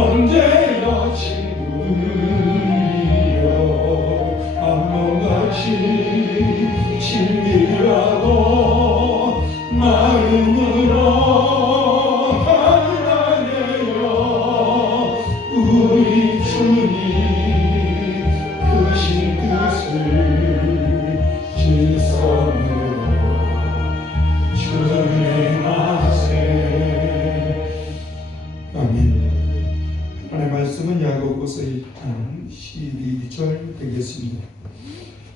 언제나 친구여 암모같이 친밀하고 마음으로 하나내요 우리 주님 크신 뜻을 진성으로 준행하세. 아멘. 하나님의 말씀은 야고보서 12절 되겠습니다.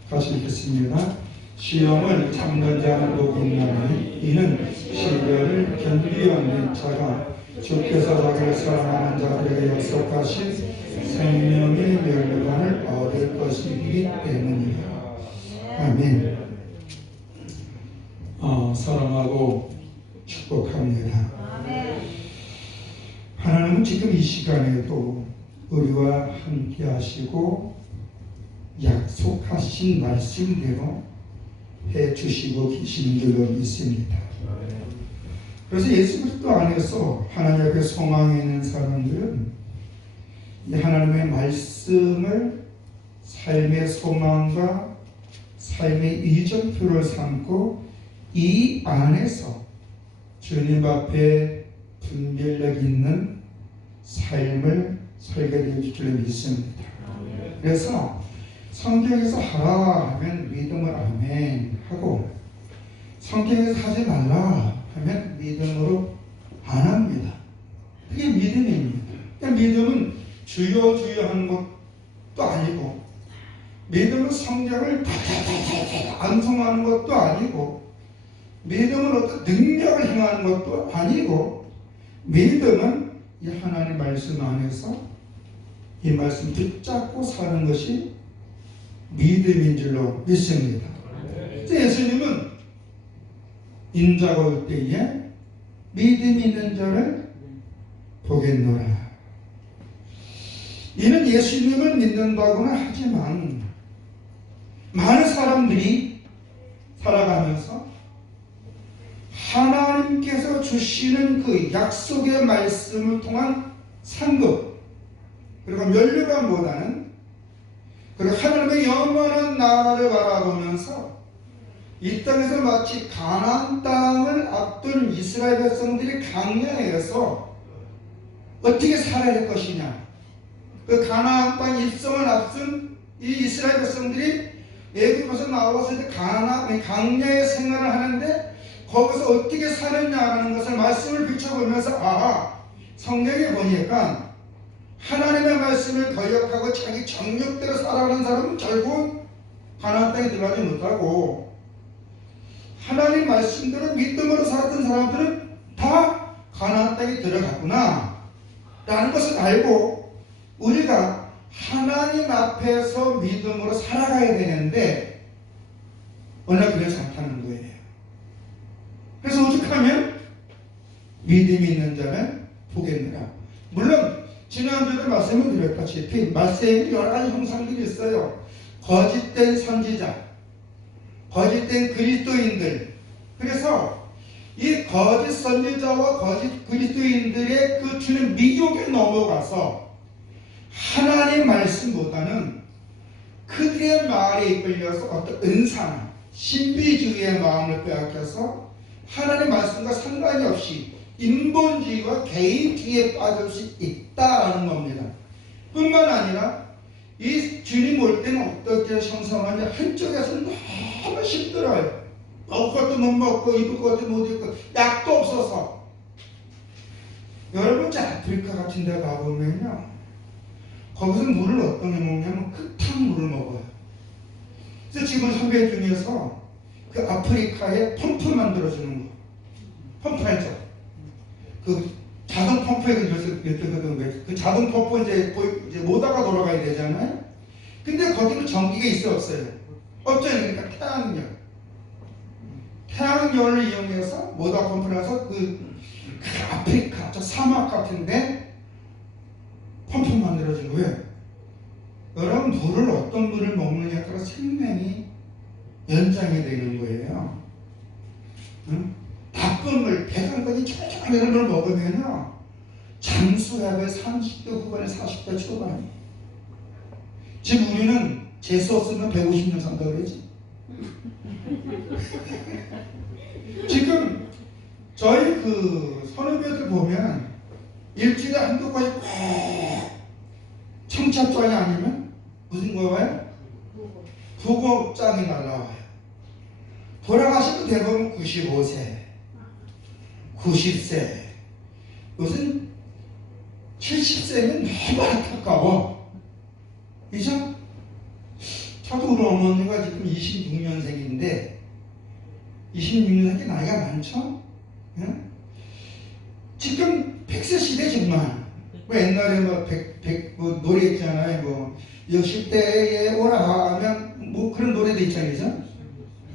같이 읽겠습니다. 시험을 참는 자는 복이 있나니 이는 시련을 견디어낸 자가 주께서 자기를 사랑하는 자들에게 약속하신 생명의 멸관을 얻을 것이기 때문이다. 아멘. 사랑하고 축복합니다. 하나님은 지금 이 시간에도 우리와 함께 하시고 약속하신 말씀대로 해주시고 계시는 줄로 믿습니다. 그래서 예수 그리스도 안에서 하나님 앞에 소망이 있는 사람들은 이 하나님의 말씀을 삶의 소망과 삶의 이정표를 삼고 이 안에서 주님 앞에 분별력 있는 삶을 살게 될 줄로 믿습니다. 그래서 성경에서 하라 하면 믿음을 아멘 하고 성경에서 하지 말라 하면 믿음으로 안 합니다. 그게 믿음입니다. 그러니까 믿음은 주여 주여 하는 것도 아니고 믿음은 성경을 암송하는 것도 아니고 믿음은 어떤 능력을 행하는 것도 아니고 믿음은 이 하나님 말씀 안에서 이 말씀 붙잡고 사는 것이 믿음인 줄로 믿습니다. 예수님은 인자가 올 때에 믿음 있는 자를 보겠노라. 이는 예수님을 믿는다고는 하지만 많은 사람들이 살아가면서 하나님께서 주시는 그 약속의 말씀을 통한 상급 그리고 면류관보다는 그리고 하나님의 영원한 나라를 바라보면서 이 땅에서 마치 가나안 땅을 앞둔 이스라엘 백성들이 광야에서 어떻게 살아야 할 것이냐, 그 가나안 땅 입성을 앞둔 이 이스라엘 백성들이 애굽에서 나와서 이제 광야의 생활을 하는데 거기서 어떻게 사느냐라는 것을 말씀을 비춰보면서 성경에 보니까 하나님의 말씀을 거역하고 자기 정욕대로 살아가는 사람은 결국 가나안 땅에 들어가지 못하고 하나님 말씀대로 믿음으로 살았던 사람들은 다 가나안 땅에 들어갔구나 라는 것을 알고 우리가 하나님 앞에서 믿음으로 살아가야 되는데 워낙 그렇지 않다는 거예요. 그래서 오죽하면 믿음이 있는 자는 보겠느라. 물론 지난주에 말씀을 드렸다시피 말세에 여러 가지 형상들이 있어요. 거짓된 선지자, 거짓된 그리스도인들. 그래서 이 거짓 선지자와 거짓 그리스도인들의 그 주는 미혹에 넘어가서 하나님의 말씀보다는 그들의 말에 이끌려서 어떤 은사나 신비주의의 마음을 빼앗겨서 하나님의 말씀과 상관이 없이 인본주의와 개인주의에 빠질 수 있다라는 겁니다. 뿐만 아니라 이 주님 올 때는 어떻게 형성하냐, 한쪽에서는 너무 힘들어요. 먹을 것도 못 먹고 입을 것도 못 입고 약도 없어서. 여러분 아프리카 같은 데 가보면요, 거기서 물을 어떤 게 먹냐면 흙탕 물을 먹어요. 그래서 지금 선배 중에서 그 아프리카에 펌프 만들어주는 거, 펌프 알죠? 그 자동 펌프에 그 자동 펌프 이제 모터가 돌아가야 되잖아요. 근데 거기는 전기가 있어 없어요? 없죠. 그러니까 태양열을 이용해서 모터 펌프를 해서 그 아프리카 저 사막 같은데 펌프 만들어진 거예요. 여러분 물을 어떤 물을 먹느냐에 따라 생명이 연장이 되는 거예요. 응? 나쁜 물, 배설물이 쫄쫄한 물 먹으면요 장수해봐야 30대 후반에 40대 초반이에요. 지금 우리는 재수 없으면 150년 산다 그러지. 지금 저희 그 선후배들 보면 일주일에 한두 번씩 꼭 청첩장이 아니면 무슨 거 와요? 부고장이 날라와요. 돌아가시면 대부분 95세, 90세, 요즘 70세면 너무 안타까워. 그죠? 저도 우리 어머니가 지금 26년생인데 26년생이 나이가 많죠? 응? 지금 100세 시대 정말. 뭐 옛날에 뭐 노래 있잖아요. 뭐 60대에 오라 하면 뭐 그런 노래도 있잖아요. 그죠?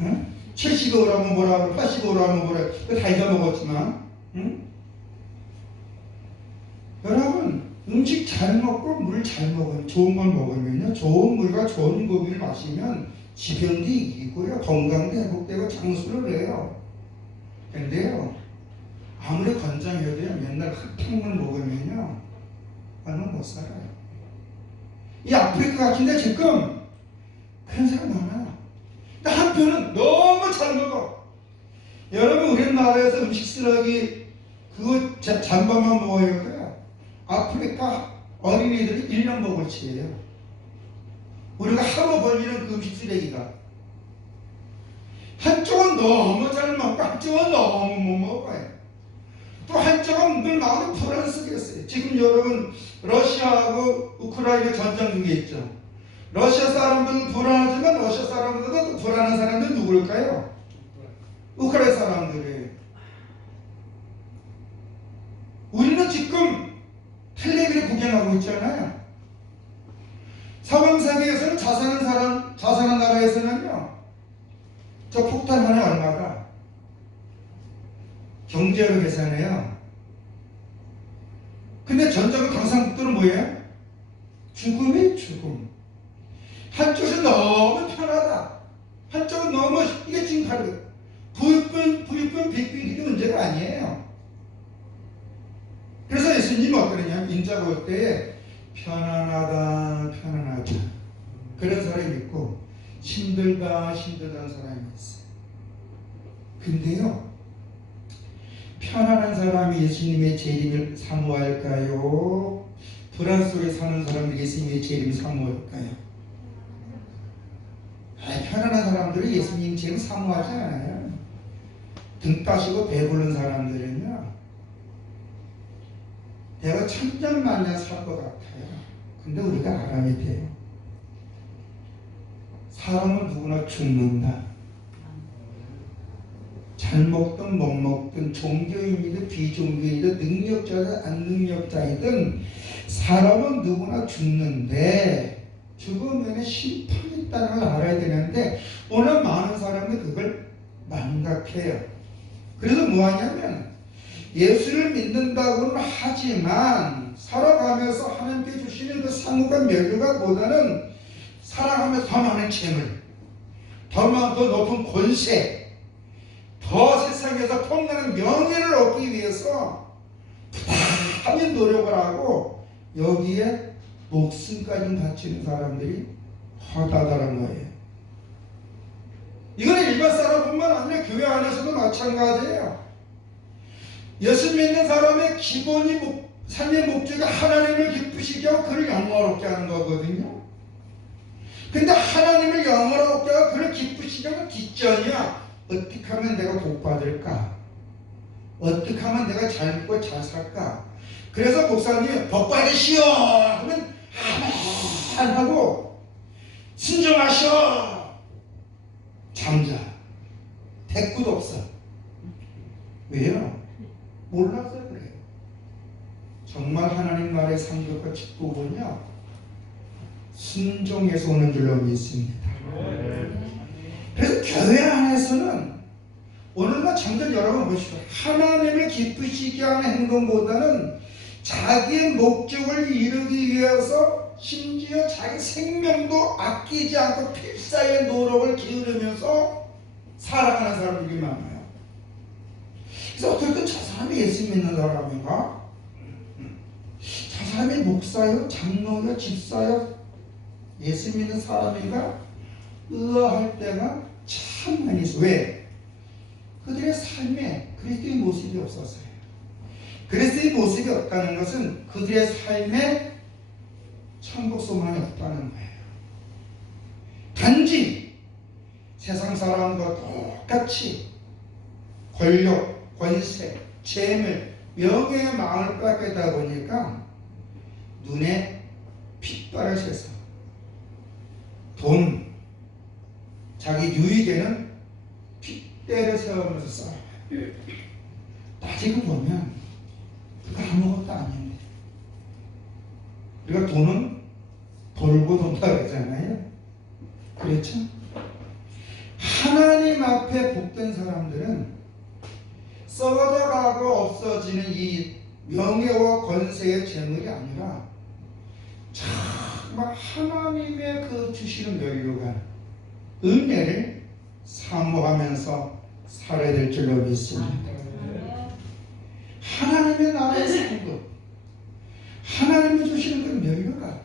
응? 70에 오라면 뭐라, 80에 오라면 뭐라, 그거 다 잊어먹었지만, 응? 여러분, 음식 잘 먹고 물 잘 먹으면, 좋은 걸 먹으면요, 좋은 물과 좋은 고기를 마시면 지병도 이기고요, 건강도 회복되고 장수를 해요. 근데요, 아무리 건강해도요, 맨날 흙탕물 먹으면요, 얼마 못 살아요. 이 아프리카 같은데 지금 그런 사람 많아요. 근데 한편은 너무 잘 먹어. 여러분, 우리나라에서 음식 쓰레기 그거 잠깐만 먹어야 돼요. 아프리카 어린이들이 1년 먹을 치예요. 우리가 하루 벌리는 그 음식 쓰레기가. 한쪽은 너무 잘 먹고 한쪽은 너무 못 먹어요. 또 한쪽은 늘 마음이 불안하겠어요. 지금 여러분 러시아하고 우크라이나 전쟁 중에 있죠. 러시아 사람들은 불안하지만 러시아 사람들도 불안한 사람들은 누굴까요? 우크라이나 사람들이에요. 우리는 지금 텔레비를 구경하고 있잖아요. 서방세계에서는 자산한 나라에서는요, 저 폭탄 하나 얼마가 경제로 계산해요. 근데 전쟁의 강상국들은 뭐예요? 죽음이 죽음. 한쪽은 너무 편하다. 한쪽은 너무 이게 지금 가르쳐. 부익분, 빅빈 이게 문제가 아니에요. 그래서 예수님은 어떠냐면 인자가 올 때에 편안하다. 그런 사람이 있고 힘들다는 사람이 있어요. 근데요, 편안한 사람이 예수님의 재림을 사모할까요? 불안 속에 사는 사람이 예수님의 재림을 사모할까요? 편안한 사람들은 예수님 재림 사모하지 않아요. 등 따시고 배부른 사람들은요, 내가 천년만년 살 것 같아요. 근데 우리가 알아야 돼요. 사람은 누구나 죽는다. 잘 먹든 못 먹든 종교인이든 비종교인이든 능력자든 안 능력자이든 사람은 누구나 죽는데 죽으면 심판이 있다는 걸 알아야 되는데 오늘 많은 사람들이 그걸 망각해요. 그래서 뭐하냐면 예수를 믿는다고는 하지만 살아가면서 하나님께 주시는 그 상급과 면류관보다는 살아가면서 더 많은 재물, 더 높은 권세, 더 세상에서 폼나는 명예를 얻기 위해서 부단히 노력을 하고 여기에 목숨까지 바치는 사람들이 허다다란 거예요. 이건 일반 사람뿐만 아니라 교회 안에서도 마찬가지예요. 예수 믿는 사람의 기본이 삶의 목적이 하나님을 기쁘시게 하고 그를 영화롭게 하는 거거든요. 근데 하나님을 영화롭게 하고 그를 기쁘시게 하는 뒷전이야. 어떻게 하면 내가 복받을까? 어떻게 하면 내가 잘 먹고 잘 살까? 그래서 목사님이 복받으시오 하면 아멘 하고 순종하시오 잠자. 대꾸도 없어. 왜요? 몰라서 그래요. 정말 하나님 나라의 상급과 축복은요, 순종에서 오는 줄로 믿습니다. 그래서 교회 안에서는 오늘날 잠깐 여러분 보시죠. 하나님을 기쁘시게 하는 행동보다는 자기의 목적을 이루기 위해서 심지어 자기 생명도 아끼지 않고 필사의 노력을 기울이면서 살아가는 사람들이 많아요. 그래서 어떨 때 저 사람이 예수 믿는 사람인가? 저 사람이 목사요? 장로요? 집사요? 예수 믿는 사람인가? 의아할 때가 참 많이 있어요. 왜? 그들의 삶에 그리스도의 모습이 없었어요. 그리스도의 모습이 없다는 것은 그들의 삶에 천국 소망이 없다는 거예요. 단지 세상 사람과 똑같이 권력, 권세, 재물, 명예의 마음을 빼앗기다 보니까 눈에 핏발을 쇠서 돈, 자기 유익에는 핏대를 세우면서 싸워요. 따지고 보면 그거 아무것도 아닌데 우리가 돈은 돌고 돈다 그러잖아요. 그렇죠? 하나님 앞에 복된 사람들은 썩어져가고 없어지는 이 명예와 권세의 재물이 아니라 정말 하나님의 그 주시는 멸류관 은혜를 사모하면서 살아야 될 줄로 믿습니다. 하나님의 나라의 상급, 하나님이 주시는 그 멸류관.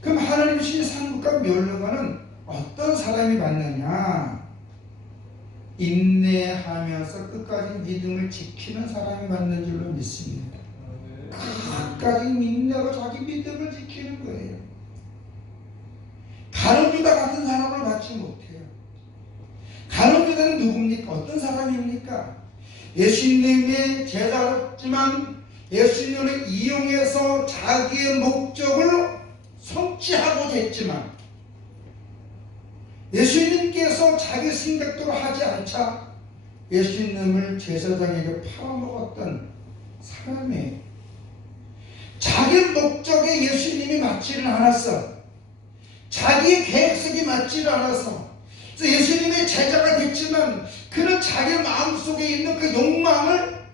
그럼 하나님이 주신 상급과 멸류관은 어떤 사람이 받느냐? 인내하면서 끝까지 믿음을 지키는 사람이 받는 줄로 믿습니다. 끝까지 인내하고 자기 믿음을 지키는 거예요. 가룟유다 같은 사람을 받지 못해요. 가룟유다는 누굽니까? 어떤 사람입니까? 예수님의 제자였지만 예수님을 이용해서 자기의 목적을 성취하고자 했지만 예수님께서 자기 생각대로 하지 않자 예수님을 제사장에게 팔아먹었던 사람이에요. 자기 목적에 예수님이 맞지를 않았어. 자기의 계획성이 맞지를 않아서 예수님의 제자가 됐지만 그는 자기 마음속에 있는 그 욕망을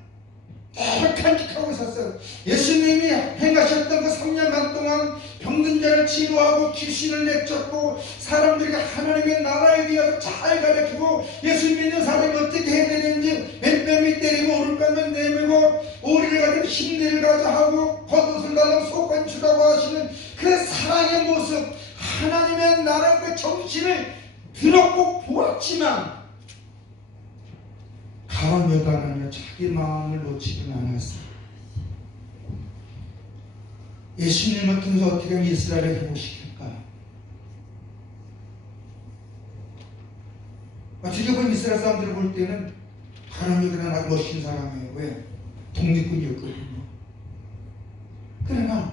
늘 간직하고 있었어요. 예수님이 행하셨던 그 3년 반 동안 병든 자를 치료하고 귀신을 내쫓고 사람들에게 하나님의 나라에 대해서 잘 가르치고 예수 믿는 사람이 어떻게 해야 되는지 왼뺨이 때리고 오른뺨을 내밀고 오리를 가지고 흰대를 가져 하고 겉옷을 달라고 속관 주라고 하시는 그 사랑의 모습, 하나님의 나라의 그 정신을 들었고 보았지만 가룟유다는요 자기 마음을 놓치지 않았어요. 예수님을 통해서 어떻게 하면 이스라엘을 회복시킬까? 어떻게 보면 이스라엘 사람들을 볼 때는 가룟유다는 아주 멋진 사람이에요. 왜? 독립군이었거든요. 그러나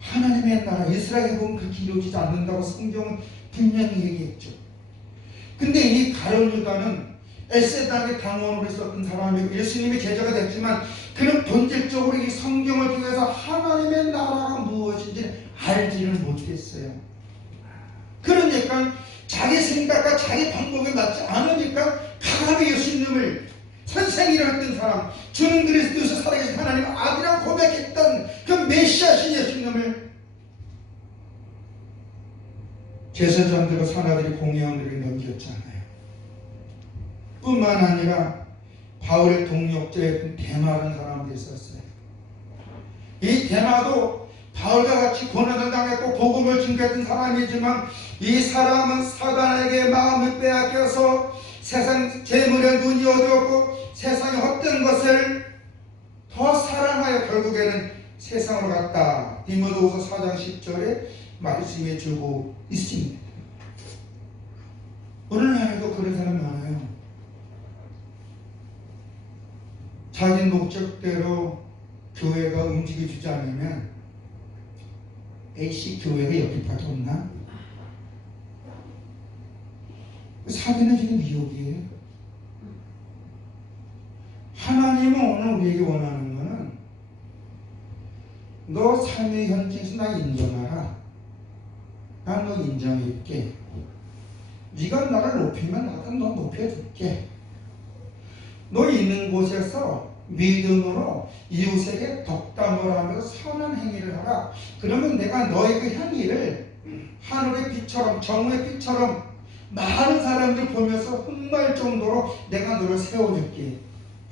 하나님의 나라 이스라엘에 보면 그렇게 이루어지지 않는다고 성경은 분명히 얘기했죠. 근데 이 가룟유다는 에세당의 당원으로 있었던 사람이고 예수님의 제자가 됐지만 그는 본질적으로 이 성경을 통해서 하나님의 나라가 무엇인지 알지를 못했어요. 그러니까 자기 생각과 자기 방법에 맞지 않으니까 강하게 예수님을 선생이라 했던 사람, 주는 그리스도에서 살아계신 하나님 아들이라고 고백했던 그 메시아신 예수님을 제사장들과 사나들이 공회원들이 넘겼잖아요. 뿐만 아니라 바울의 동력자였던 데마라는 사람도 있었어요. 이 데마도 바울과 같이 고난을 당했고 복음을 증거했던 사람이지만 이 사람은 사단에게 마음을 빼앗겨서 세상 재물에 눈이 어두웠고 세상의 헛된 것을 더 사랑하여 결국에는 세상으로 갔다. 디모데후서 4장 10절에 말씀해 주고 있습니다. 오늘날에도 그런 사람 많아요. 자기 목적대로 교회가 움직여주지 않으면 AC 교회가 여기밖에 없나? 사기는 지금 미혹이에요. 하나님은 오늘 우리에게 원하는 것은 너 삶의 현장에서 나 인정하라. 난 너 인정할게. 네가 나를 높이면 나도 너 높여줄게. 너 있는 곳에서 믿음으로 이웃에게 덕담을 하면서 선한 행위를 하라. 그러면 내가 너의 그 행위를 하늘의 빛처럼 정오의 빛처럼 많은 사람들 보면서 흠날 정도로 내가 너를 세워줄게.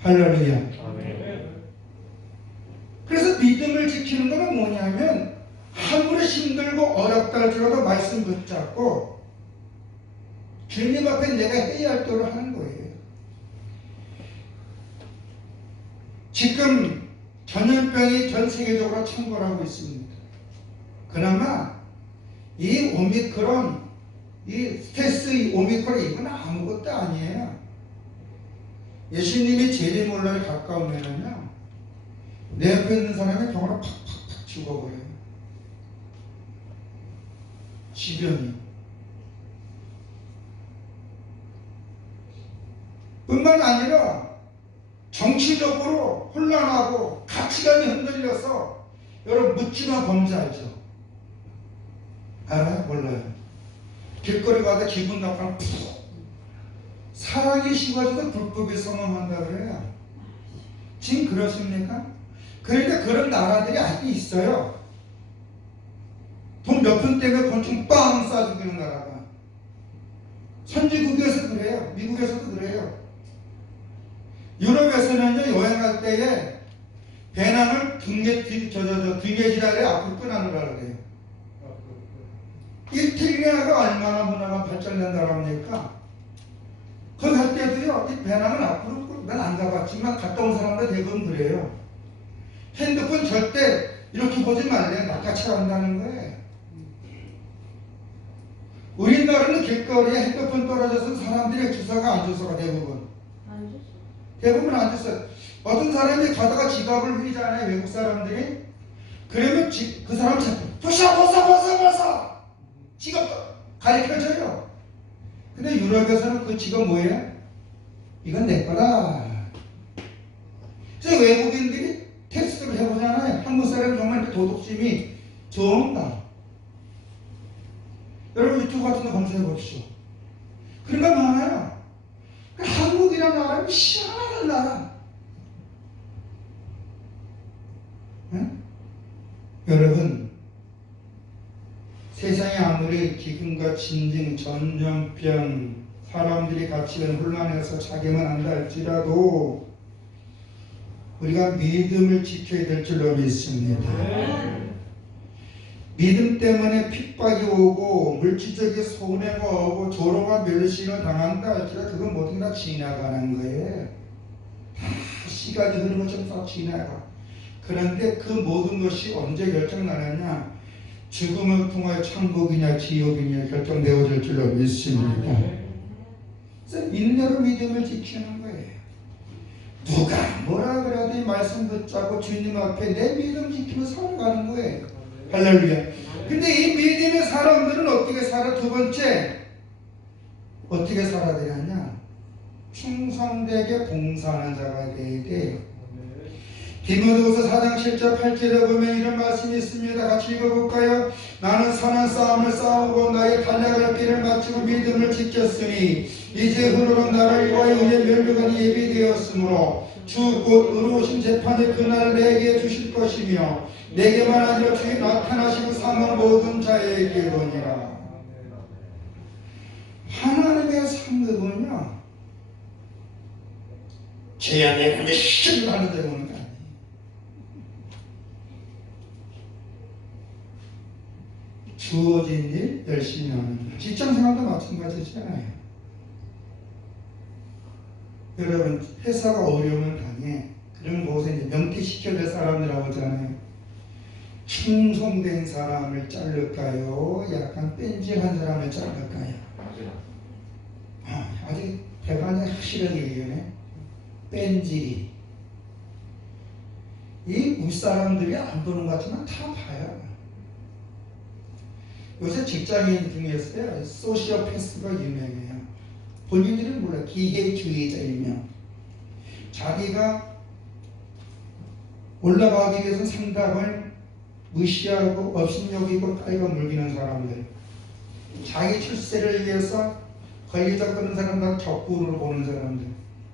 할렐루야. 아멘. 그래서 믿음을 지키는 것은 뭐냐면 아무리 힘들고 어렵다 할지라도 말씀 붙잡고 주님 앞에 내가 해야 할 대로 하는 거예요. 지금 전염병이 전 세계적으로 창궐하고 있습니다. 그나마 이 오미크론, 이 스테스 오미크론 이건 아무것도 아니에요. 예수님이 재림몰라에 가까우면은요, 내 옆에 있는 사람의 병으로 팍팍팍 죽어버려요. 질병이. 뿐만 아니라 정치적으로 혼란하고 가치관이 흔들려서 여러분 묻지마 범죄 알죠? 알아요? 몰라요? 길거리 가다 기분 나쁘면 푹 사랑이 식어져도 불법이 성험한다 그래요. 지금 그렇습니까? 그런데 그런 나라들이 아직 있어요. 돈 몇 푼 때문에 곤충 빵 쏴 죽이는 나라가. 선진국에서 그래요. 미국에서도 그래요. 유럽에서는요, 여행할 때에 배낭을 등계지랄에 앞으로 끄나느라 그래요. 이태리나가 얼마나 문화가 발전된다고 합니까? 거기 갈 때도요, 이 배낭을 앞으로 끌고, 난 안 가봤지만 갔다 온 사람들 대부분 그래요. 핸드폰 절대 이렇게 보지 말래. 낚아채 간다는 거예요. 우리나라는 길거리에 핸드폰 떨어져서 사람들이 주사가 안 줬어가 대부분. 대부분 안 줬어요. 어떤 사람이 가다가 지갑을 휘잖아요. 외국 사람들이. 그러면 그 사람 자꾸 벗어 지갑 가리켜줘요. 근데 유럽에서는 그 지갑 뭐예요? 이건 내 거다. 그래서 외국인들이 테스트를 해보잖아요. 한국 사람은 정말 도덕심이 좋은가. 여러분 유튜브 같은 거 검색해 보십시오. 그런 거 많아요. 한국이라는 나라는 희한한 나라. 응? 여러분, 세상에 아무리 기근과 진증, 전염병, 사람들이 갇히는 혼란에서 자기만 한다 할지라도 우리가 믿음을 지켜야 될 줄로 믿습니다. 믿음 때문에 핍박이 오고 물질적인 손해가 오고 조롱과 멸시를 당한다 할지라도 그건 모든 다 지나가는 거예요. 다 시간이 흐르는 것처럼 다 지나가. 그런데 그 모든 것이 언제 결정나느냐? 죽음을 통하여 천국이냐 지옥이냐 결정되어질 줄로 믿습니다. 그래서 믿는 믿음을 지키는 거예요. 누가 뭐라 그래도 이 말씀 붙잡고 주님 앞에 내 믿음 지키며 살아가는 거예요. 할렐루야. 근데 이 믿음의 사람들은 어떻게 살아? 두 번째, 어떻게 살아야 되느냐? 충성되게 봉사하는 자가 되어야 돼요. 디모데후서 4장 7절 8절에 보면 이런 말씀이 있습니다. 같이 읽어볼까요? 나는 선한 싸움을 싸우고 나의 달려갈 길을 마치고 믿음을 지켰으니 이제 흐르는 나를 위하여 의의 멸류관이 예비되었으므로 주 곧 의로우신 재판의 그날을 내게 주실 것이며 내게만 아니라 주의 나타나시고 사망 모든 자에게로니라. 하나님의 상급은요, 죄야 내가 열심히 하는 데 보는 거 아니에요. 주어진 일 열심히 하는 거. 직장생활도 마찬가지잖아요. 여러분, 회사가 어려우면 당해. 그런 곳에 이제 명퇴시켜야 될 사람들 나오잖아요. 충성된 사람을 자를까요? 약간 뺀질한 사람을 자를까요? 아직 대단히 확실하게 얘기하네. 뺀질이. 이 윗사람들이 안 보는 것 같지만 다 봐요. 요새 직장인 중에서요, 소시오패스가 유명해요. 본인들은 몰라. 기회주의자이며 자기가 올라가기 위해서 상담을 무시하고 업신여기고 깔고 물기는 사람들, 자기 출세를 위해서 권리적 그런 사람들 적구를 보는 사람들,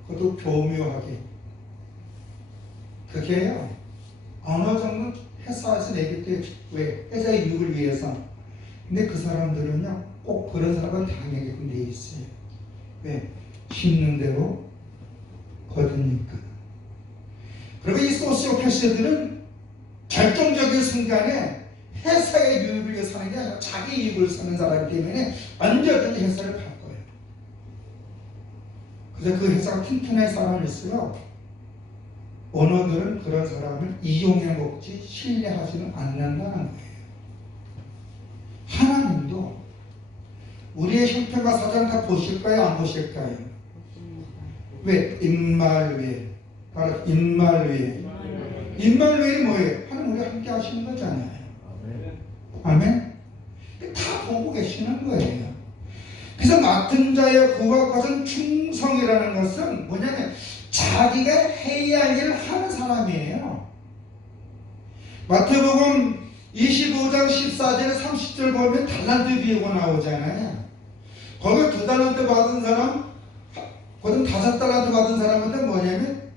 그것도 교묘하게. 그게요, 어느 정도 회사에서 내기 때문에 왜? 회사의 이익을 위해서. 근데 그 사람들은요, 꼭 그런 사람은 당하게끔 돼 있어요. 왜? 심는 대로 거두니까. 그리고 이 소시오패스들은 결정적인 순간에 회사의 유익을 위해 사는 게 아니라 자기 이익을 사는 사람이기 때문에 언제든지 회사를 팔 거예요. 그래서 그 회사가 튼튼한 사람이 있어요. 오너들은 그런 사람을 이용해 먹지 신뢰하지는 않는다는 거예요. 하나님도 우리의 형편과 사정 다 보실까요? 안 보실까요? 왜? 임말외. 바로 임말외. 임말외이 뭐예요? 하나님 우리와 함께 하시는 거잖아요. 아멘? 다 보고 계시는 거예요. 그래서 맡은 자의 구과 것은 충성이라는 것은 뭐냐면 자기가 해야 할 일을 하는 사람이에요. 마태복음 25장 14절 30절 보면 달란트 비유가 나오잖아요. 거기 2달란트 받은 사람, 거기 5달란트 받은 사람한테 뭐냐면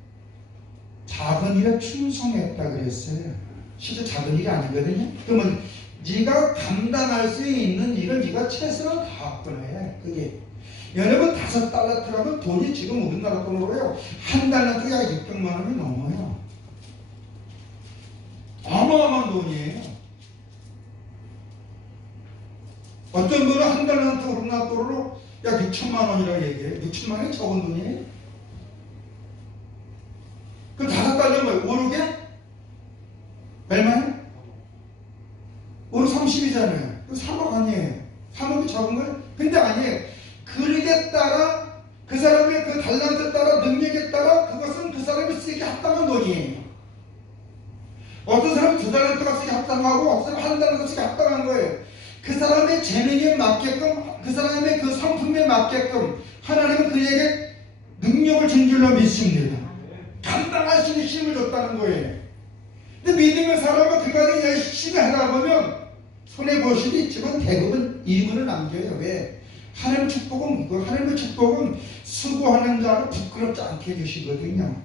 작은 일에 충성했다 그랬어요. 실제 작은 일이 아니거든요. 그러면 네가 감당할 수 있는 일을 네가 최선을 다했구나. 그게 여러분 5달란트라면 돈이 지금 우리나라 돈으로요 한 달란트가 약 600만 원이 넘어요. 어마어마한 돈이에요. 어떤 분은 한 달란트 우리나라 돈으로 약 6천만 원이라고 얘기해요. 6천만 원이 적은 돈이에요. 그 5달러면 5룩에 얼마예요? 5룩 30이잖아요. 그 3억 아니에요. 3억이 적은 거예요? 근데 아니에요. 그릇에 따라 그 사람의 그 달란트에 따라 능력에 따라 그것은 그 사람이 쓰기 합당한 돈이에요. 어떤 사람은 2달란트가 쓰기 합당하고 어떤 사람은 1달란트 쓰기 합당한 거예요. 그 사람의 재능에 맞게끔 그 사람의 그 성품에 맞게끔 하나님은 그에게 능력을 준 줄로 믿습니다. 감당할 수 있는 힘을 줬다는 거예요. 근데 믿음의 사람은 그까지 열심히 하다 보면 손해볼 수도 있지만 대부분 이문을 남겨요. 왜? 하나님의 축복은 수고하는 자를 부끄럽지 않게 해주시거든요.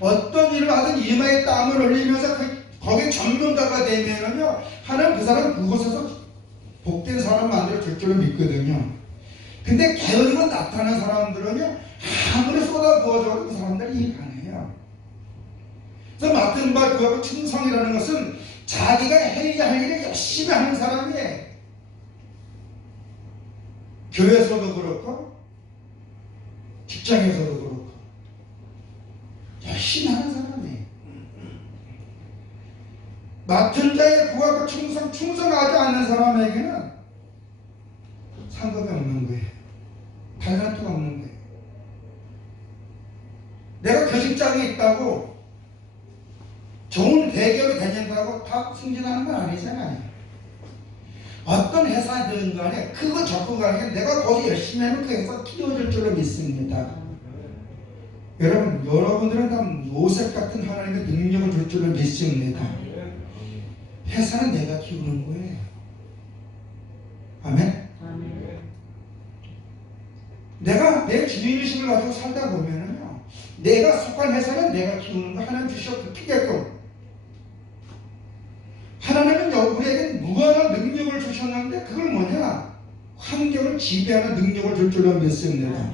어떤 일을 하든 이마에 땀을 흘리면서 거기에 전문가가 되면은요, 하나님 그 사람 그곳에서 복된 사람 만들어 줄 줄로 믿거든요. 근데 게으르고 나타나는 사람들은요, 아무리 쏟아부어줘도 그 사람들이 일 안 해요. 그래서 맡은 바 그하고 충성이라는 것은 자기가 해야 할 일을 열심히 하는 사람이에요. 교회에서도 그렇고 직장에서도 그렇고 열심히 하는 사람이에요. 맡은 자의 구하고 충성하지 않는 사람에게는 상급이 없는 거예요. 달란트가 없는 거예요. 내가 교직장에 있다고 좋은 대기업이 다닌다고 다 승진하는 건 아니잖아요. 어떤 회사든 간에 그거 적고 가는 게 내가 거기 열심히 하면 그 회사 키워줄 줄로 믿습니다. 여러분들은 다 요셉 같은 하나님의 능력을 줄 줄로 믿습니다. 회사는 내가 키우는 거예요. 아멘? 내가 내 주인의식을 가지고 살다 보면은요, 내가 속한 회사는 내가 키우는 거 하나님 주셔서 크게끔. 하나님은 우리에게 무한한 능력을 주셨는데 그걸 뭐냐? 환경을 지배하는 능력을 줄 줄로 믿습니다.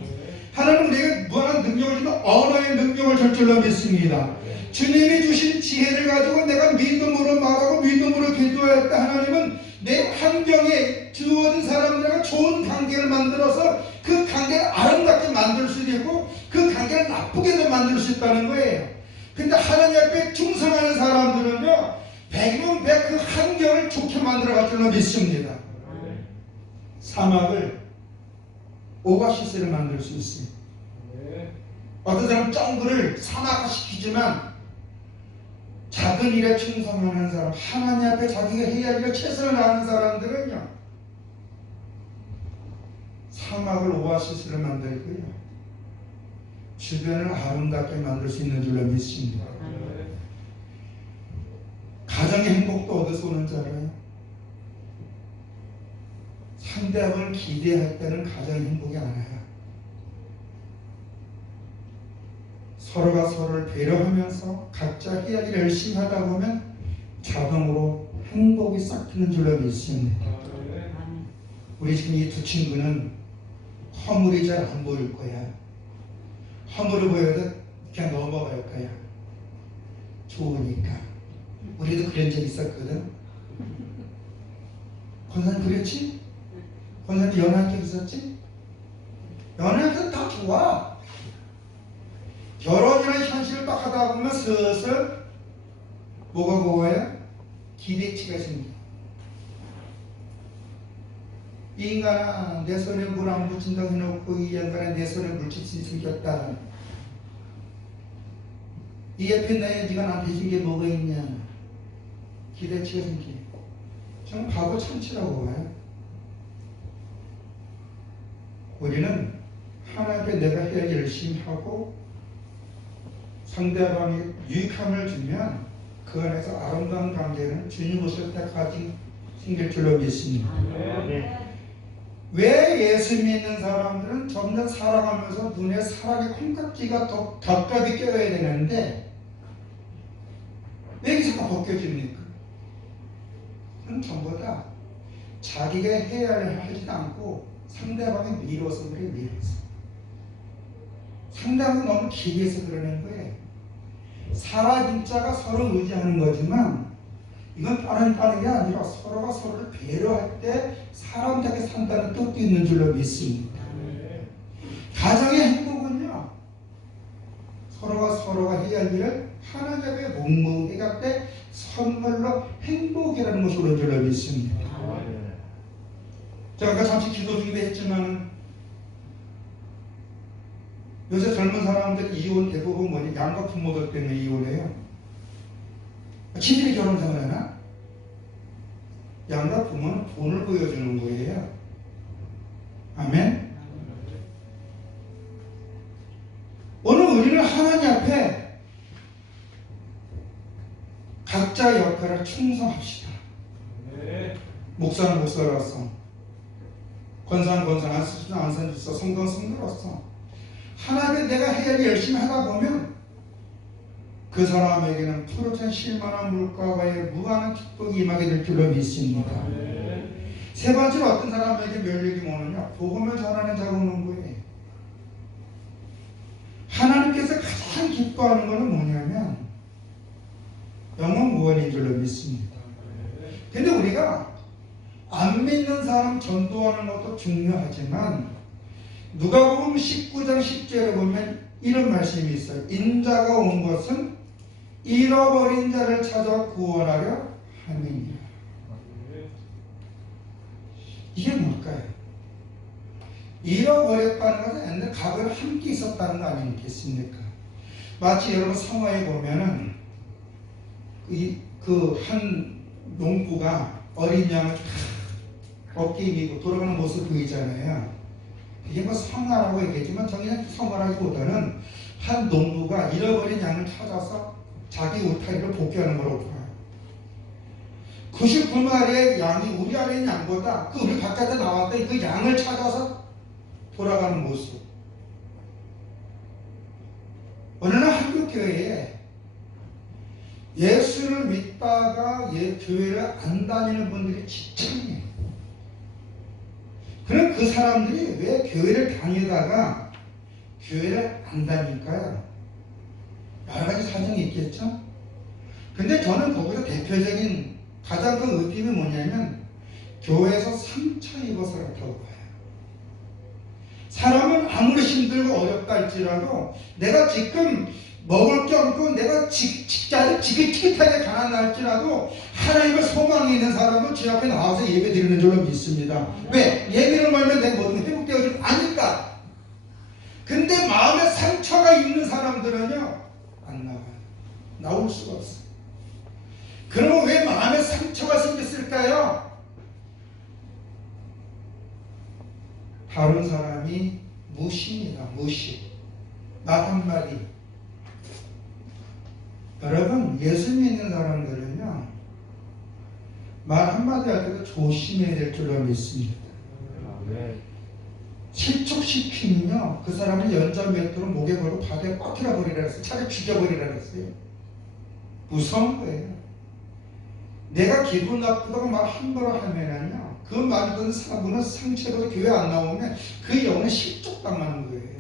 하나님은 우리에게 무한한 능력을 주는 언어의 능력을 줄 줄로 믿습니다. 주님이 주신 지혜를 가지고 내가 믿음으로 말하고 믿음으로 기도할 때 하나님은 내 환경에 주어진 사람들과 좋은 관계를 만들어서 그 관계를 아름답게 만들 수도 있고 그 관계를 나쁘게도 만들 수 있다는 거예요. 근데 하나님 앞에 충성하는 사람들은요, 100분 100 그 환경을 좋게 만들어갈 줄로 믿습니다. 사막을 오아시스를 만들 수 있어요. 어떤 사람은 정글을 사막화시키지만 작은 일에 충성하는 사람, 하나님 앞에 자기가 해야 할 일에 최선을 다하는 사람들은요, 사막을 오아시스를 만들고요, 주변을 아름답게 만들 수 있는 줄로 믿습니다. 가정의 행복도 어디서 오는 줄 알아요? 상대방을 기대할 때는 가정의 행복이 안 와요. 서로가 서로를 배려하면서 각자 해야 할 일을 열심히 하다 보면 자동으로 행복이 싹 트는 줄로 믿습니다. 우리 지금 이 두 친구는 허물이 잘 안 보일 거야. 허물이 보여도 그냥 넘어갈 거야. 좋으니까. 우리도 그런 적 있었거든. 권사님 그랬지? 권사님 연애할 적 있었지? 연애할 때 다 좋아. 결혼이라는 현실을 딱 하다 보면 슬슬 뭐가 그거야? 기대치가 생겨. 이 인간아, 내 손에 물 안 묻힌다고 해놓고 이 인간아 내 손에 물집이 생겼다. 이 옆에 나의 네가 나한테 해준 게 뭐가 있냐? 기대치가 생겨. 저는 바보 참치라고 봐요. 우리는 하나님 앞에 내가 해야 열심히 하고 상대방이 유익함을 주면 그 안에서 아름다운 관계는 주님 오실 때까지 생길 줄로 믿습니다. 왜 예수 믿는 사람들은 점점 살아가면서 눈에 사랑의 콩깍지가 더 겹겹이 껴야 되는데 왜 이게 자꾸 벗겨집니까? 그건 전부 다 자기가 해야 할 일 하지도 않고 상대방이 미뤄서 그래. 미뤄서 상대방이 너무 기대해서 그러는 거예요. 살아진 자가 서로 의지하는 거지만 이건 빠른 게 아니라 서로가 서로를 배려할 때 사람답게 산다는 뜻도 있는 줄로 믿습니다. 가정의 행복은요, 서로가 해야 할 일을 하나님의 묵묵히 할 때 선물로 행복이라는 것을 오는 줄로 믿습니다. 제가 아까 잠시 기도 중에 했지만 요새 젊은 사람들 이혼 대부분 뭐냐, 양가 부모들 때문에 이혼해요. 친밀히 결혼 생활하나? 양가 부모는 돈을 보여주는 거예요. 아멘? 오늘 우리는 하나님 앞에 각자의 역할을 충성합시다. 목사는 목사로서, 권사는 권사로서, 안선지서, 성도는 성도로서 하나님의 내가 해야 할 열심히 하다 보면 그 사람에게는 푸르른 실만한 물가와의 무한한 축복이 임하게 될 줄로 믿습니다. 세 번째로 어떤 사람에게 면역이 오느냐? 복음을 전하는 자가 오는 거예요. 하나님께서 가장 기뻐하는 것은 뭐냐면 영원 구원인 줄로 믿습니다. 근데 우리가 안 믿는 사람 전도하는 것도 중요하지만 누가복음 19장 10절에 보면 이런 말씀이 있어요. 인자가 온 것은 잃어버린 자를 찾아 구원하려 함이니라. 이게 뭘까요? 잃어버렸다는 것은 옛날 과거에 함께 있었다는 거 아니겠습니까? 마치 여러분 성화에 보면은 그 한 농부가 어린 양을 어깨에 미고 돌아가는 모습 보이잖아요. 이게 뭐 성화라고 얘기했지만 정의는 성화라기보다는 한 농부가 잃어버린 양을 찾아서 자기 울타리를 복귀하는 거라고 봐요. 99마리의 양이 우리 아래 양보다 그 우리 바깥에 나왔던 그 양을 찾아서 돌아가는 모습. 어느 날 한국교회에 예수를 믿다가 교회를 안 다니는 분들이 지창이에요. 그럼 그 사람들이 왜 교회를 다니다가 교회를 안 다닐까요? 여러 가지 사정이 있겠죠? 근데 저는 거기서 대표적인 가장 큰 의심이 뭐냐면 교회에서 상처 입어서 그렇다고 봐요. 사람은 아무리 힘들고 어렵다 할지라도 내가 지금 먹을 게 없고 내가 직장을 지긋지긋하게 가난하다 할지라도 하나님을 소망이 있는 사람은 주 앞에 나와서 예배 드리는 줄로 믿습니다. 왜? 예배를 말면 내가 뭐든 회복되어지는 아니까. 근데 마음에 상처가 있는 사람들은요 안 나와요. 나올 수가 없어요. 그러면 왜 마음에 상처가 생겼을까요? 다른 사람이 무시입니다. 무시. 말 한마디. 여러분, 예수 믿는 사람들은요 말 한마디 할 때도 조심해야 될 줄로 믿습니다. 실족시키면요 그 사람을 연자 맷돌로 목에 걸고 바다에 뻗어라 버리라 했어요. 차라리 죽여버리라 했어요. 무서운 거예요. 내가 기분 나쁘다고 말 함부로 하면은요 그 말 듣는 사람은 상처로 교회 안 나오면 그 영혼에 실족당하는 거예요.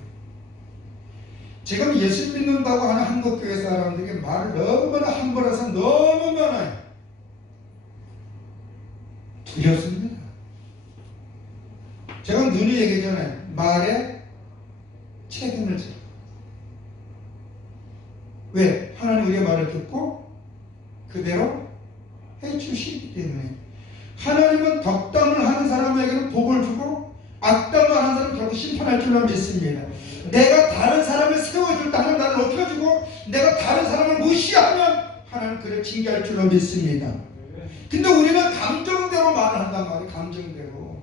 지금 예수 믿는다고 하는 한국교회 사람들에게 말을 너무나 함부로 해서 너무 많아요. 두렵습니다. 제가 누누이 얘기했잖아요. 말에 책임을 져요. 왜? 하나님 우리의 말을 듣고 그대로 해주시기 때문에. 하나님은 덕담을 하는 사람에게는 복을 주고 악담을 하는 사람은 결국 심판할 줄로 믿습니다. 내가 다른 사람을 세워줄 때 하나님 나를 높여주고 내가 다른 사람을 무시하면 하나님 그를 징계할 줄로 믿습니다. 근데 우리는 감정대로 말을 한단 말이에요. 감정대로.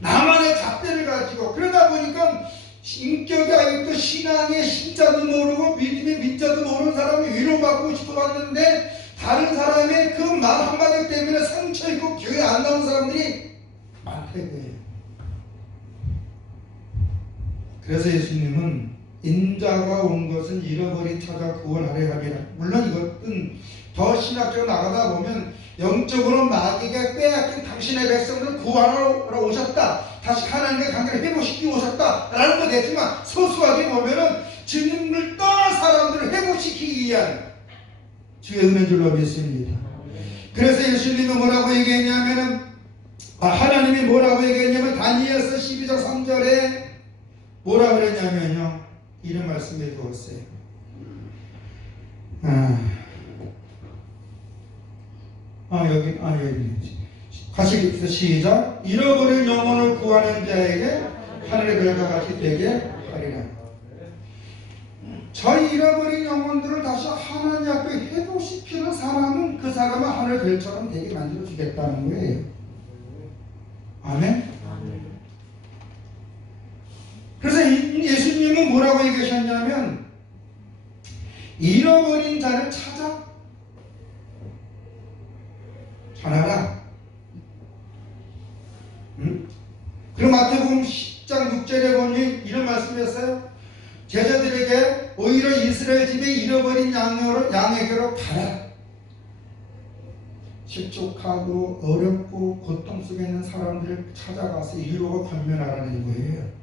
나만의 잣대를 가지고 그러다 보니까 인격이 아직도 신앙의 신자도 모르고 믿음의 믿자도 모르는 사람이 위로받고 싶어봤는데 다른 사람의 그 말 한마디 때문에 상처 입고 교회 안 나온 사람들이 많대요. 그래서 예수님은 인자가 온 것은 잃어버린 찾아 구원하려 함이라. 물론 이것은 더 신학적으로 나가다 보면 영적으로 마귀가 빼앗긴 당신의 백성들을 구하러 오셨다. 다시 하나님의 관계를 회복시키고 오셨다라는 거 되지만 소수하게 보면은 주님을 떠난 사람들을 회복시키기 위한 주의 은혜인 줄로 믿습니다. 그래서 예수님은 뭐라고 얘기했냐면은 하나님이 뭐라고 얘기했냐면 다니엘서 12장 3절에 뭐라고 그랬냐면요. 이런 말씀해 주었어요. 여기 같이 시작. 잃어버린 영혼을 구하는 자에게 하늘의 별과 같이 되게 하리라. 저희 잃어버린 영혼들을 다시 하나님 앞에 회복시키는 사람은 그 사람은 하늘 별처럼 되게 만들어 주겠다는 거예요. 아멘. 그래서 예수님은 뭐라고 얘기하셨냐면 잃어버린 자를 찾아라. 그럼 마태복음 10장 6절에 보니 이런 말씀이었어요. 제자들에게 오히려 이스라엘 집에 잃어버린 양에게로 가라. 실족하고 어렵고 고통 속에 있는 사람들을 찾아가서 위로가 권면하라는 거예요.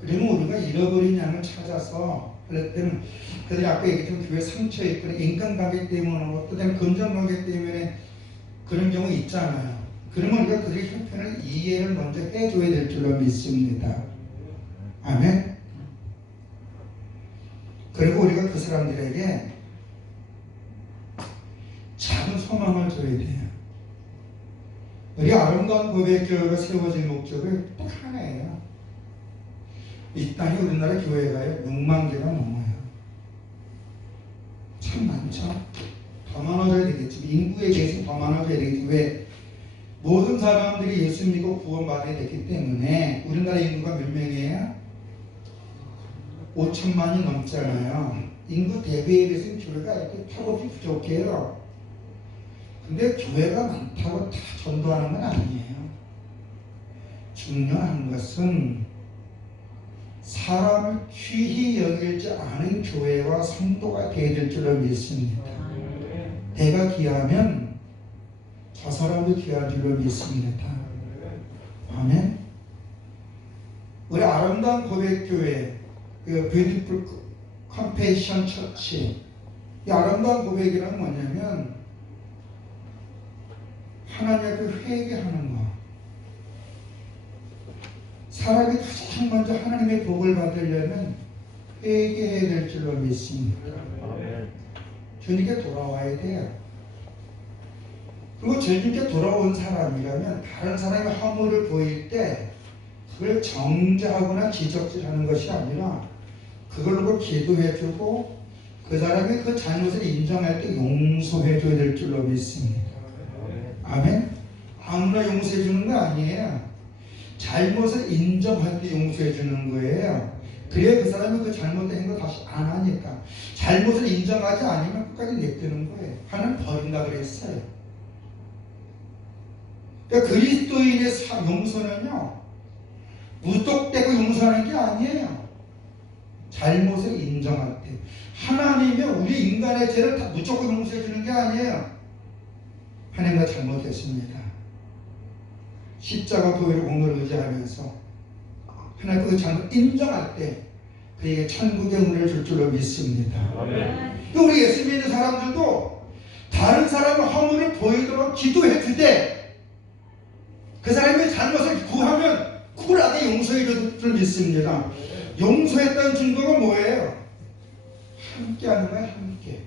그러면 우리가 잃어버린 양을 찾아서 그럴 때는 그들이 아까 얘기했던 교회 상처에 있거나 인간관계 때문에 어떤 때는 금전관계 때문에 그런 경우 있잖아요. 그러면 우리가 그들의 형편을 이해를 먼저 해줘야 될 줄로 믿습니다. 아멘. 그리고 우리가 그 사람들에게 작은 소망을 줘야 돼요. 우리 아름다운 고백 교회가 세워진 목적은 딱 하나예요. 이 땅에 우리나라 교회가요 6만 개가 넘어요. 참 많죠. 더 많아져야 되겠지. 인구에 비해서 더 많아져야 되겠지. 왜? 모든 사람들이 예수 믿고 구원받아야 되기 때문에. 우리나라 인구가 몇 명이에요? 5천만이 넘잖아요. 인구 대비에 비해서는 교회가 이렇게 턱없이 부족해요. 근데 교회가 많다고 다 전도하는 건 아니에요. 중요한 것은 사람을 귀히 여기지 않은 교회와 성도가 되어야 될 줄로 믿습니다. 내가 귀하면 저 사람도 귀한 줄로 믿습니다. 아멘. 우리 아름다운 고백교회 그 뷰티풀 컴패션 처치, 이 아름다운 고백이란 뭐냐면 하나님 앞에 회개하는 거. 사람이 가장 먼저 하나님의 복을 받으려면 회개해야 될 줄로 믿습니다. 주님께 돌아와야 돼요. 그리고 주님께 돌아온 사람이라면 다른 사람의 허물을 보일 때 그걸 정죄하거나 지적질하는 것이 아니라 그걸로 기도해주고 그 사람이 그 잘못을 인정할 때 용서해줘야 될 줄로 믿습니다. 아멘. 아무나 용서해주는 거 아니에요. 잘못을 인정할 때 용서해주는 거예요. 그래야 그 사람이 그 잘못된 거 다시 안 하니까. 잘못을 인정하지 않으면 끝까지 냅두는 거예요. 하나님 버린다 그랬어요. 그러니까 그리스도인의 용서는요 무턱대고 용서하는 게 아니에요. 잘못을 인정할 때. 하나님이 우리 인간의 죄를 다 무조건 용서해 주는 게 아니에요. 하나님과 잘못했습니다. 십자가 보혈의 공로를 의지하면서 하나님 그 잘못 인정할 때 그에게 천국의 은혜를 줄 줄로 믿습니다. 또 우리 예수 믿는 사람들도 다른 사람의 허물을 보이도록 기도해 주되 그 사람의 잘못을 구하면 쿨하게 용서해 줄 줄 믿습니다. 용서했다는 증거가 뭐예요? 함께 하는 거예요. 함께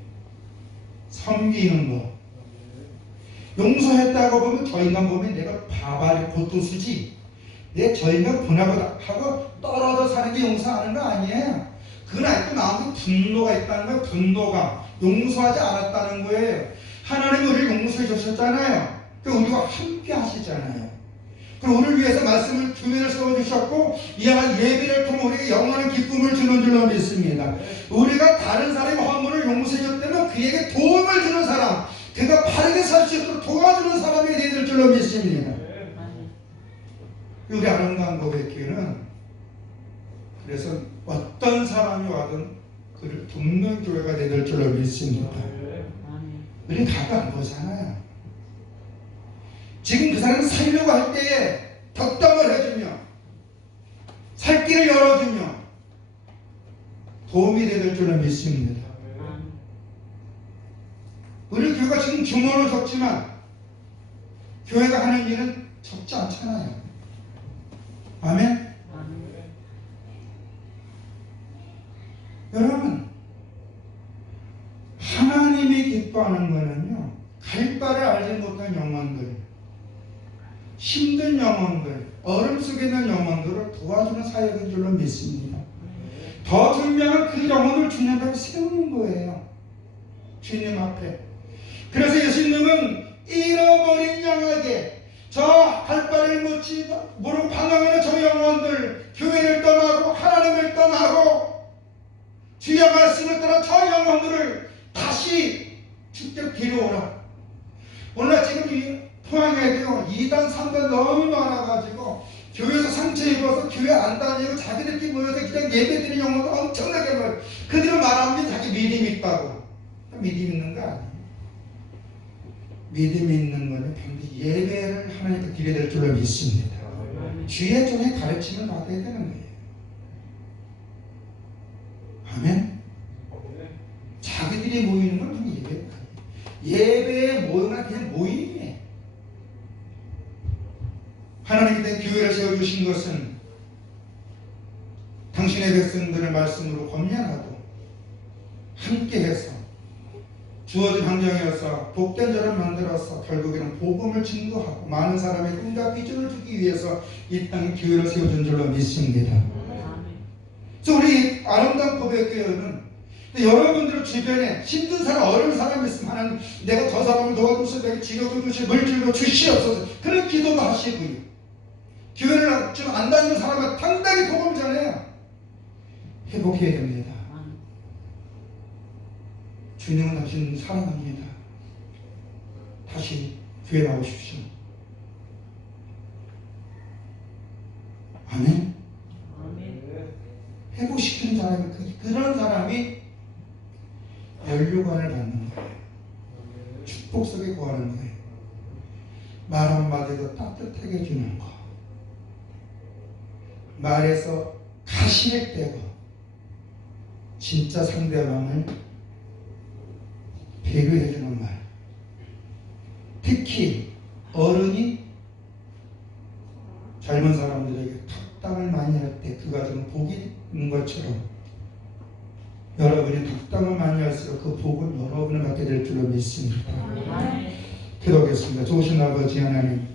섬기는 거. 용서했다고 보면 저 인간 보면 내가 바바리 고토수지 저 인간 보나보다 하고 떨어져 사는 게 용서하는 거 아니에요. 그건 아직도 마음에 분노가 있다는 거예요. 분노가 용서하지 않았다는 거예요. 하나님 우리를 용서해 주셨잖아요. 우리가 함께 하시잖아요. 그리고 우리를 위해서 말씀을 교회를 세워주셨고 이와 예배를 통해 우리에게 영원한 기쁨을 주는 줄로 믿습니다. 우리가 다른 사람의 허물을 용서해 줬다면 그에게 도움을 주는 사람, 그가 바르게 살 수 있도록 도와주는 사람이 되어야 될 줄로 믿습니다. 우리 아름다운 고백교회는 그래서 어떤 사람이 와든 그를 돕는 교회가 되어야 될 줄로 믿습니다. 우리는 각을 안 보잖아요. 지금 그 사람이 살려고 할 때에 덕담을 해주며 살 길을 열어주며 도움이 되어야 될 줄로 믿습니다. 우리 교회가 지금 규모는 적지만 교회가 하는 일은 적지 않잖아요. 아멘? 여러분, 하나님이 기뻐하는 거는요, 갈 바를 알지 못한 영혼들, 힘든 영혼들, 어려움 속에 있는 영혼들을 도와주는 사역인 줄로 믿습니다. 더 분명한 그 영혼을 주님 앞에 세우는 거예요. 주님 앞에. 그래서 예수님은 잃어버린 양에게 저 갈 바를 묻지 모르고 방황하는 저 영혼들, 교회를 떠나고 하나님을 떠나고 주의 말씀을 따라 저 영혼들을 다시 직접 데려오라. 오늘 지금 포항에도요 2단 3단 너무 많아가지고 교회에서 상처 입어서 교회 안 다니고 자기들끼리 모여서 그냥 예배드리는 영혼들 엄청나게 많아요. 그들은 말하면 자기 믿음이 있다고. 믿음 있는 거 아니에요. 믿음이 있는 것은 반드시 예배를 하나님께 드려야 될 줄로 믿습니다. 주의 종의 가르침을 받아야 되는 거예요. 아멘? 자기들이 모이는 건 그냥 예배가 아니에요. 예배에 모이는 그냥 모임이에요. 하나님께 교회를 세워주신 것은 당신의 백성들의 말씀으로 권면하고 함께해서 주어진 환경이어서 복된 자를 만들어서 결국에는 복음을 증거하고 많은 사람의 꿈과 비전을 주기 위해서 이 땅에 교회를 세워준 줄로 믿습니다. 그래서 우리 아름다운 고백교회는 여러분들 주변에 힘든 사람, 어려운 사람이 있으면 하나님 내가 저 사람을 도와주시오, 내가 지력을 주시오, 물질도 주시옵소서 그런 기도도 하시고요. 교회를 좀 안 다니는 사람은 당당히 복음을 전해요. 회복해야 됩니다. 주님은 당신 사랑합니다. 다시 교회 나오십시오. 아멘. 회복시키는 사람이 그런 사람이 연료관을 받는 거예요. 축복 속에 거하는 거예요. 말 한마디도 따뜻하게 해주는 거. 말에서 가시액되고 진짜 상대방을 배려해주는 말. 특히 어른이 젊은 사람들에게 덕담을 많이 할 때 그 가정은 복이 있는 것처럼 여러분이 덕담을 많이 할수록 그 복은 여러분을 받게 될 줄로 믿습니다. 기도하겠습니다. 좋으신 아버지 하나님,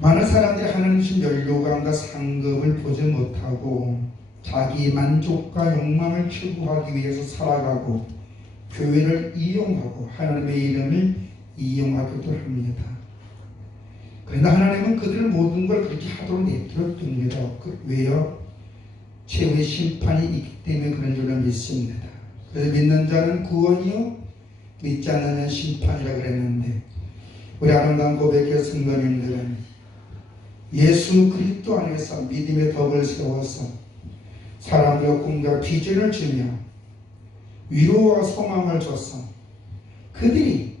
많은 사람들이 하나님 주신 연료감과 상급을 보지 못하고 자기 만족과 욕망을 추구하기 위해서 살아가고 교회를 이용하고 하나님의 이름을 이용하기도 합니다. 그러나 하나님은 그들의 모든 걸 그렇게 하도록 내버려 둡니다. 왜요? 최후의 심판이 있기 때문에 그런 줄로 믿습니다. 그래서 믿는 자는 구원이요 믿지 않는 자는 심판이라 그랬는데 우리 아름다운 고백의 성도님들은 예수 그리스도 안에서 믿음의 덕을 세워서 사람과 꿈과 비전을 주며 위로와 소망을 줘서 그들이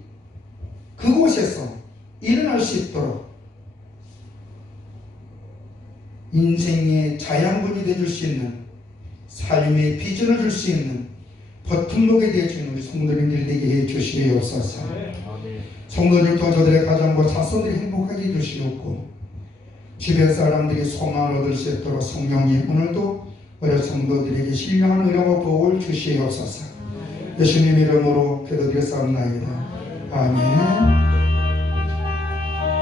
그곳에서 일어날 수 있도록 인생의 자양분이 되어줄 수 있는 삶의 비전을 줄 수 있는 버팀목에 대해주는 우리 성도님들 되게 해주시옵소서. 성도님과 저들의 가정과 자손들이 행복하게 해주시옵고 주변 사람들이 소망을 얻을 수 있도록 성령님 오늘도 우리 성도들에게 신령한 은혜와 복을 주시옵소서. 예수님 이름으로 기도드렸사옵나이다. 아멘.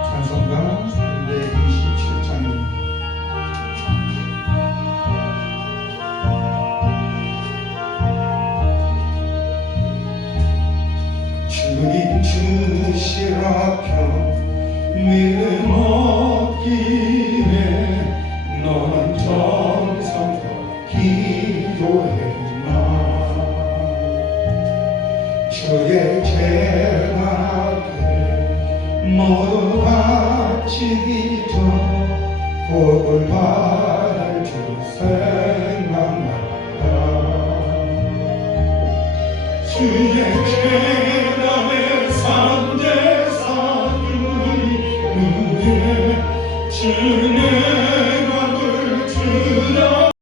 찬송가 327장입니다. 주님 주시라 편 믿음 없기에 너는 정성껏 기도했나. 주의 재단 앞에 모두 바치기 전 복을 받을 줄 생각나다. 주의 재단에 산제사들이 은혜 주네